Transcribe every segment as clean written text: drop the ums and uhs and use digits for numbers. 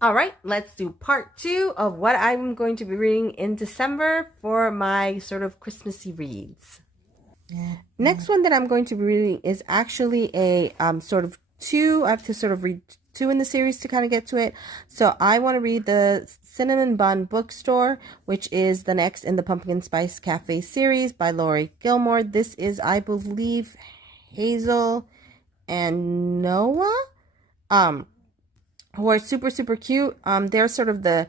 All right, let's do part 2 of what I'm going to be reading in December for my sort of Christmassy reads. Next one that I'm going to be reading is actually a sort of two. I have to sort of read two in the series to kind of get to it. So I want to read the Cinnamon Bun Bookstore, which is the next in the Pumpkin Spice Cafe series by Lori Gilmore. This is, I believe, Hazel and Noah, who are super, super cute. They're sort of the,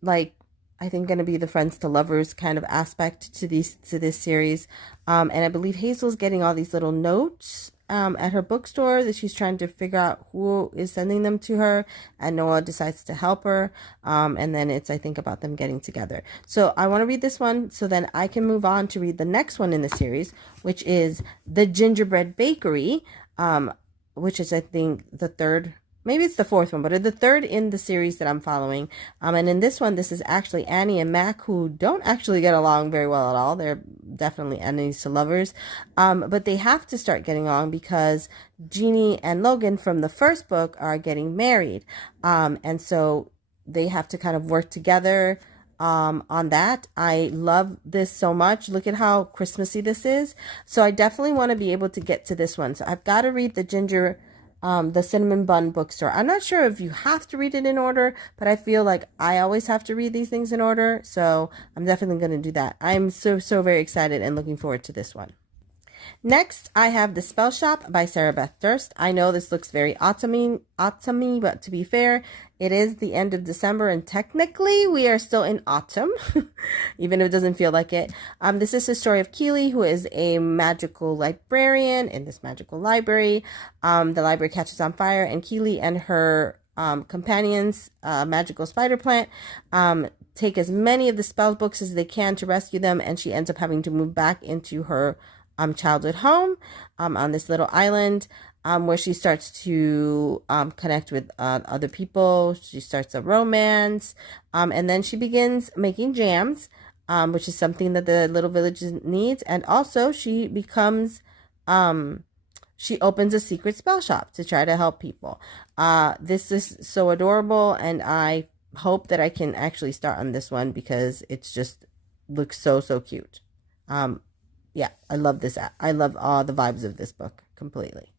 like, I think going to be the friends to lovers kind of aspect to this series. And I believe Hazel's getting all these little notes at her bookstore that she's trying to figure out who is sending them to her, and Noah decides to help her. And then it's, I think, about them getting together. So I want to read this one so then I can move on to read the next one in the series, which is The Gingerbread Bakery, which is, I think, the third, maybe it's the fourth one, but the third in the series that I'm following. And in this one, this is actually Annie and Mac, who don't actually get along very well at all. They're definitely enemies to lovers. But they have to start getting along because Jeannie and Logan from the first book are getting married. And so they have to kind of work together on that. I love this so much. Look at how Christmassy this is. So I definitely want to be able to get to this one. So I've got to read the Cinnamon Bun Bookstore. I'm not sure if you have to read it in order, but I feel like I always have to read these things in order. So I'm definitely going to do that. I'm so very excited and looking forward to this one. Next, I have The Spell Shop by Sarah Beth Durst. I know this looks very autumny, but to be fair, it is the end of December, and technically we are still in autumn, even if it doesn't feel like it. This is the story of Keely, who is a magical librarian in this magical library. The library catches on fire, and Keely and her companions, magical spider plant, take as many of the spell books as they can to rescue them, and she ends up having to move back into her childhood home on this little island, where she starts to connect with other people. She starts a romance, and then she begins making jams, which is something that the little village needs. And also she becomes she opens a secret spell shop to try to help people. This is so adorable, and I hope that I can actually start on this one because it's just looks so cute. Yeah, I love this. I love all the vibes of this book completely.